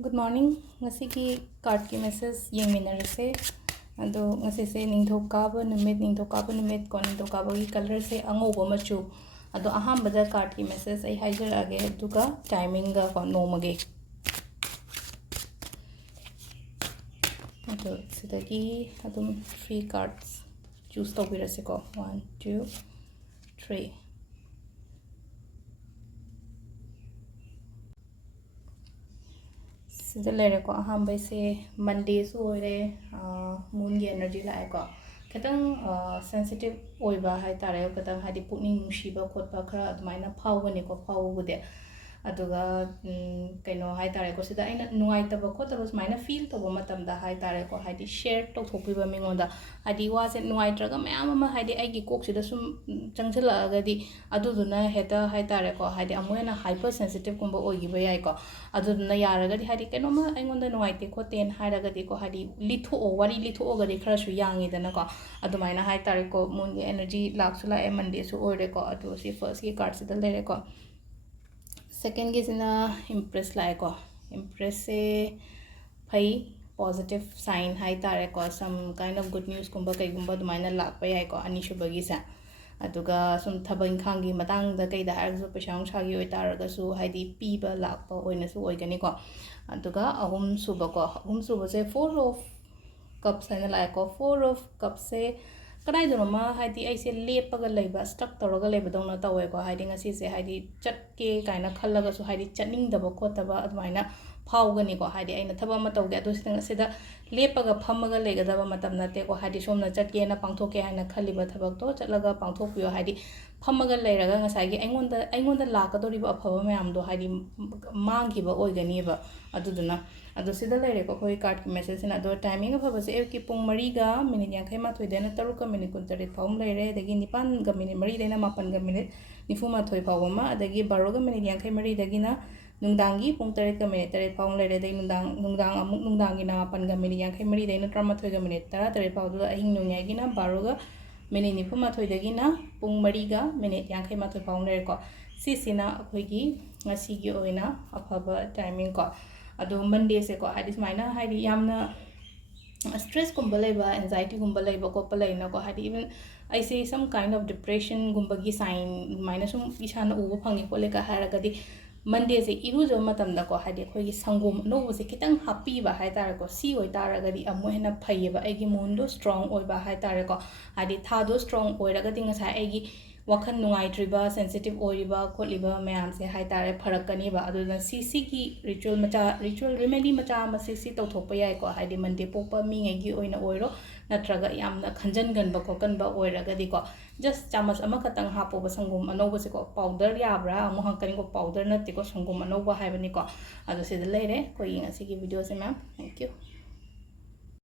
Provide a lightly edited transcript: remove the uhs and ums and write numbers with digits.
Good morning. Ngasi ki card ki message yeng minarase. Ado ngasi se ningthokaba numit ko ningthokaba ki color se angoba machu. Ado ahambada card ki message ai haijarage aduga timing ga ko nomage. Ado sidagi adum 3 cards choose tobirase ko 1 2 3. Sida lere ko ahamba se Monday su oire moon gi energy la ko katang sensitive oiba hai tare katang hadi pukning nungsiba khotba khara admaina phawani ko phawude aduga kaino hai tare ko sida aina nuai taba khotaba smaina feel toba matamda hai tare ko hadi share to thopiba mingonda hadi wase nuai traga mayam ama hadi aigi kok sida sum changchala agadi aduduna heta hai tare ko hadi amoena hyper sensitive kumba ogiba yai ko aduduna yaragadi hadi kaino ma aingonda nuai te khoten hairagadi ko hadi litho o wari litho ogadi khara su yangi dana ko adumaina hai tare ko moon ge energy laksula e Monday su oire ko adu si first ki card sida lere ko second gi sina impress lae ko impress se phai positive sign hai tare ko some kind of good news kumba kai gumba dumaina lakpa yai ko ani shubagi sa aduga sum thabang khangi matang da kai da har su pesang sagi oi taraga su haidi piba lakpa oina su oigani ko aduga ahum suba se 4 of cups haina lae ko 4 of cups se kadai doma haidi aise lepaga leiba stuck toroga leiba dongna tawe ko haidi ngasi se haidi chatke kaina khallaga su haidi chatning daba khotaba admaina phawgani ko haidi aina thaba ma tawge adu sida lepaga phamaga legadaba matam nate ko haidi somna chatke na pangthoke haina khaliba thabak to chatlaga pangthokpiyo haidi phamaga leiraga ngasagi aingonda lakadoriba aphaba mayam do haidi manggiba oigani ba aduduna adu sida leire ko khoi card ki message na do timing aphaba se ki pung 3 ga minute 38 dena 3 ka minute 38 phawm leire dagi 9 ga minute 3 dena 8 ga minute 98 phawma adagi 12 ga minute 83 dagi na nungdangi pung 3 ka minute 3 phawm leire dai nungdang amuk nungdangi na 8 ga minute 83 dena 38 ga minute 13 phawdu ahing nungyai gi na 12 ga minute 98 dagi na pung 3 ga minute 83 phawm leire ko sisina akhoi gi ngasi gi oina aphaba timing ko adu Monday se ko hadi smaina hadi yamna stress kumba leba anxiety kumba leba ko palaina ko hadi even I say some kind of depression gumba gi sign minus sum isana ubu phangi ko leka haragadi Monday se irujo matamda ko hadi khoi gi sangom no se kitang happy ba hai tar ko si oi taragadi amo hena phaiba agi mundo strong oi ba hai tar ko hadi thado strong oiragadi ngasa agi wakhan nungai triba sensitive oiba kholiba mayam se hai tare pharakani ba aduna cc ki ritual remedy macha ma cc tawthokpa yai ko haidi Monday pokpa mi ngai gi oina oiro natraga yamna khanjan gan ba kokan ba oiragadi ko just chamas ama khatang hapo ba sangom anoba se ko powder yabra amu hankani ko powder na ti ko sangom anoba haibani ko adu se de leire ko yinga se ki video se ma'am thank you